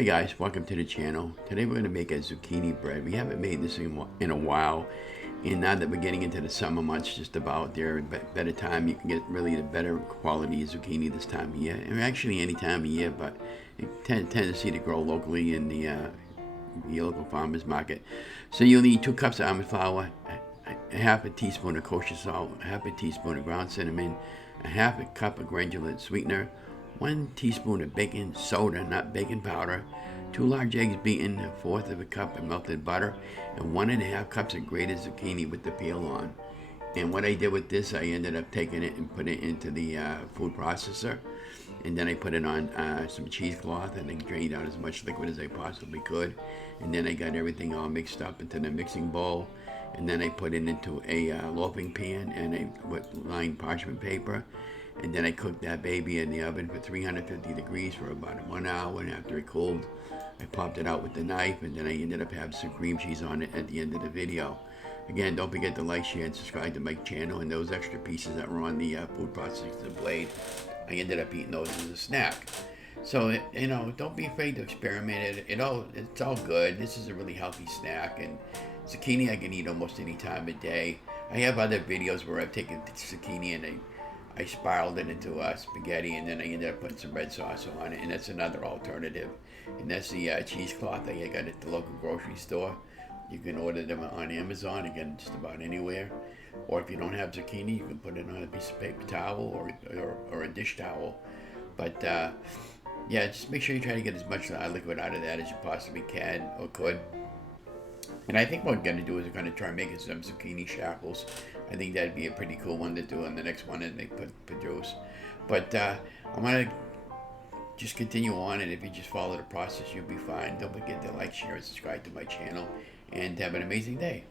Hi guys, welcome to the channel. Today we're going to make a zucchini bread. We haven't made this in a while, and now that we're getting into the summer months, just about there, better time, you can get really the better quality zucchini this time of year, and actually any time of year, but it tendency to grow locally in the local farmers market. So you'll need 2 cups of almond flour, a half a teaspoon of kosher salt, a half a teaspoon of ground cinnamon, a half a cup of granular sweetener, 1 teaspoon of baking soda, not baking powder, 2 large eggs beaten, a fourth of a cup of melted butter, and 1.5 cups of grated zucchini with the peel on. And what I did with this, I ended up taking it and put it into the food processor. And then I put it on some cheesecloth and I drained out as much liquid as I possibly could. And then I got everything all mixed up into the mixing bowl. And then I put it into a loafing pan and a lined parchment paper. And then I cooked that baby in the oven for 350 degrees for about 1 hour. And after it cooled, I popped it out with the knife. And then I ended up having some cream cheese on it at the end of the video. Again, don't forget to like, share, and subscribe to my channel. And those extra pieces that were on the food processing blade, I ended up eating those as a snack. So, don't be afraid to experiment. It's all good. This is a really healthy snack. And zucchini I can eat almost any time of day. I have other videos where I've taken zucchini and I spiraled it into spaghetti, and then I ended up putting some red sauce on it. And that's another alternative. And that's the cheesecloth that I got at the local grocery store. You can order them on Amazon, again, just about anywhere. Or if you don't have zucchini, you can put it on a piece of paper towel or a dish towel. But yeah, just make sure you try to get as much liquid out of that as you possibly can or could. And I think what we're going to do is we're going to try making some zucchini shackles. I think that'd be a pretty cool one to do on the next one that they produce. But I'm going to just continue on, and if you just follow the process, you'll be fine. Don't forget to like, share, and subscribe to my channel, and have an amazing day.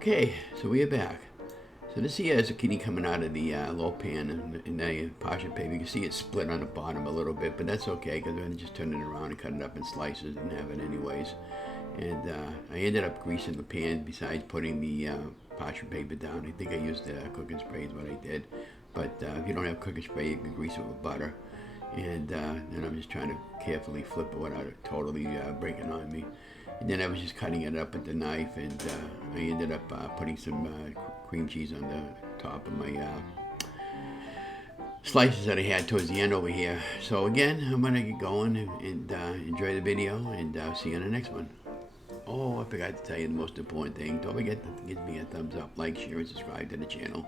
Okay, so we are back. So this here is zucchini coming out of the low pan in the parchment paper. You can see it split on the bottom a little bit, but that's okay because we're going to just turn it around and cut it up in slices and have it anyways. And I ended up greasing the pan besides putting the parchment paper down. I think I used cooking spray is what I did. But if you don't have cooking spray, you can grease it with butter. And then I'm just trying to carefully flip it without it totally breaking on me. And then I was just cutting it up with the knife, and I ended up putting some cream cheese on the top of my slices that I had towards the end over here. So again, I'm gonna get going and enjoy the video, and see you in the next one. Oh, I forgot to tell you the most important thing. Don't forget to give me a thumbs up, like, share, and subscribe to the channel.